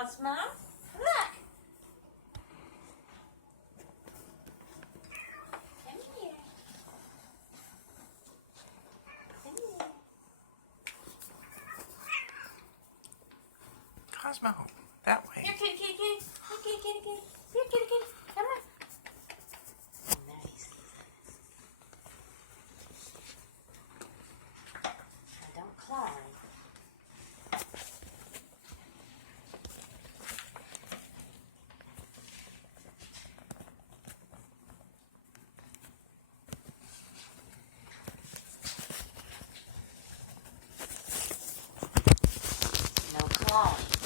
Cosmo. Look. Come here. Come here. Cosmo, that way. Here, kitty, kitty, kitty. Here, kitty, kitty, kitty. Here, kitty, kitty. Come on. Nice. Now don't climb. No clawing.